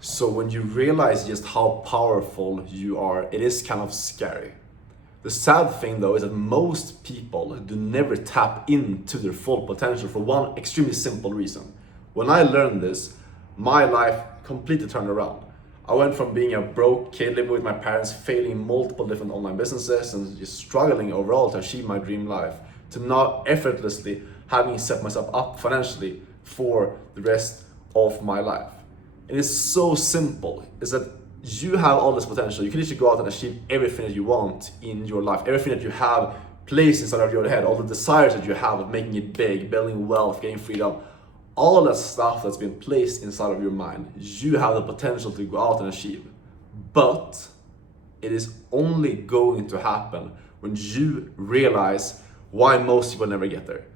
So when you realize just how powerful you are, it is kind of scary. The sad thing though is that most people do never tap into their full potential for one extremely simple reason. When I learned this, my life completely turned around. I went from being a broke kid living with my parents, failing multiple different online businesses and just struggling overall to achieve my dream life, to now effortlessly having set myself up financially for the rest of my life. It is so simple, is that you have all this potential. You can literally go out and achieve everything that you want in your life, everything that you have placed inside of your head, all the desires that you have of making it big, building wealth, getting freedom, all that stuff that's been placed inside of your mind, you have the potential to go out and achieve. But it is only going to happen when you realize why most people never get there.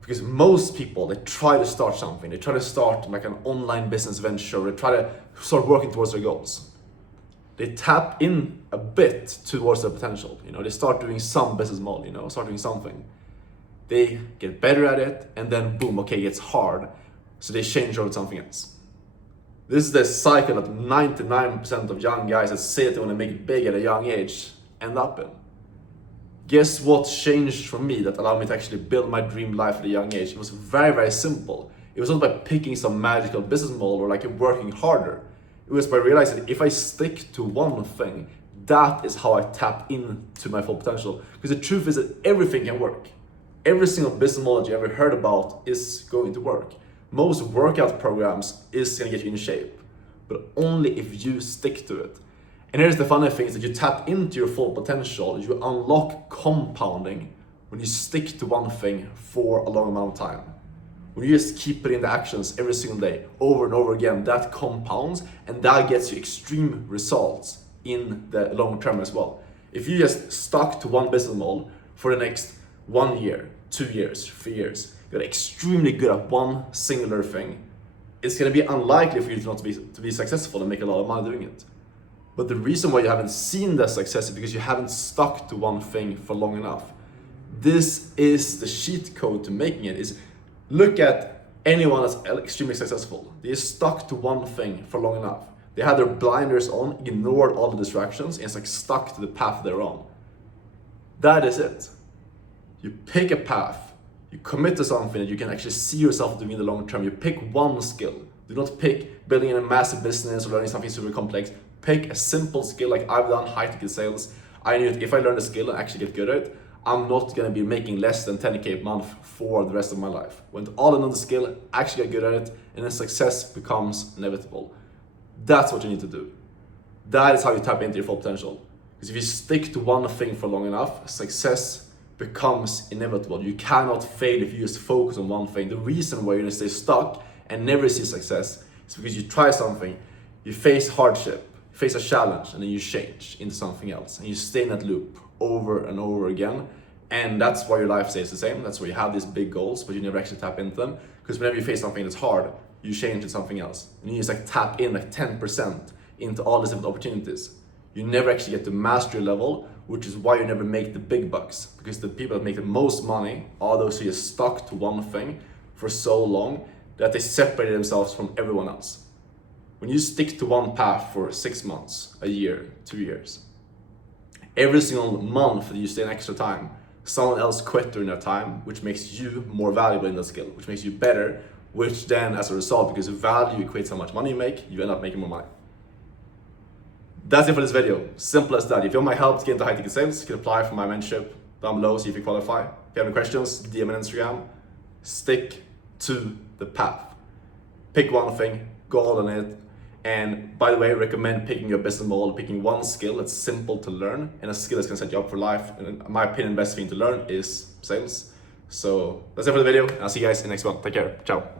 Because most people, they try to start something, they try to start like an online business venture, they try to start working towards their goals. They tap in a bit towards their potential, they start doing some business model, start doing something. They get better at it and then boom, okay, it's hard. So they change over to something else. This is the cycle that 99% of young guys that say that they want to make it big at a young age end up in. Guess what changed for me that allowed me to actually build my dream life at a young age? It was very, very simple. It was not by picking some magical business model or like working harder. It was by realizing that if I stick to one thing, that is how I tap into my full potential. Because the truth is that everything can work. Every single business model you ever heard about is going to work. Most workout programs is gonna get you in shape, but only if you stick to it. And here's the funny thing is that you tap into your full potential, you unlock compounding when you stick to one thing for a long amount of time. When you just keep putting the actions every single day, over and over again, that compounds and that gets you extreme results in the long term as well. If you just stuck to one business model for the next 1 year, 2 years, 3 years, you're extremely good at one singular thing, it's gonna be unlikely for you to be successful and make a lot of money doing it. But the reason why you haven't seen that success is because you haven't stuck to one thing for long enough. This is the cheat code to making it, is look at anyone that's extremely successful. They stuck to one thing for long enough. They had their blinders on, ignored all the distractions, and it's like stuck to the path they're on. That is it. You pick a path, you commit to something that you can actually see yourself doing in the long term. You pick one skill. Do not pick building a massive business or learning something super complex. Pick a simple skill like I've done, high ticket sales. I knew that if I learn a skill and actually get good at it, I'm not gonna be making less than 10K a month for the rest of my life. Went all in on the skill, actually get good at it, and then success becomes inevitable. That's what you need to do. That is how you tap into your full potential. Because if you stick to one thing for long enough, success becomes inevitable. You cannot fail if you just focus on one thing. The reason why you're gonna stay stuck and never see success is because you try something, you face hardship, face a challenge, and then you change into something else. And you stay in that loop over and over again. And that's why your life stays the same. That's why you have these big goals, but you never actually tap into them. Because whenever you face something that's hard, you change into something else. And you just like tap in like 10% into all these different opportunities. You never actually get to mastery level, which is why you never make the big bucks. Because the people that make the most money are those who just stuck to one thing for so long that they separated themselves from everyone else. When you stick to one path for 6 months, a year, 2 years, every single month that you stay an extra time, someone else quit during that time, which makes you more valuable in that skill, which makes you better, which then as a result, because value equates how much money you make, you end up making more money. That's it for this video. Simple as that. If you want my help to get into high ticket sales, you can apply for my mentorship down below, see if you qualify. If you have any questions, DM me on Instagram. Stick to the path. Pick one thing, go all on it. And by the way, I recommend picking your business model, picking one skill that's simple to learn and a skill that's gonna set you up for life. And in my opinion, the best thing to learn is sales. So that's it for the video. I'll see you guys in the next one. Take care. Ciao.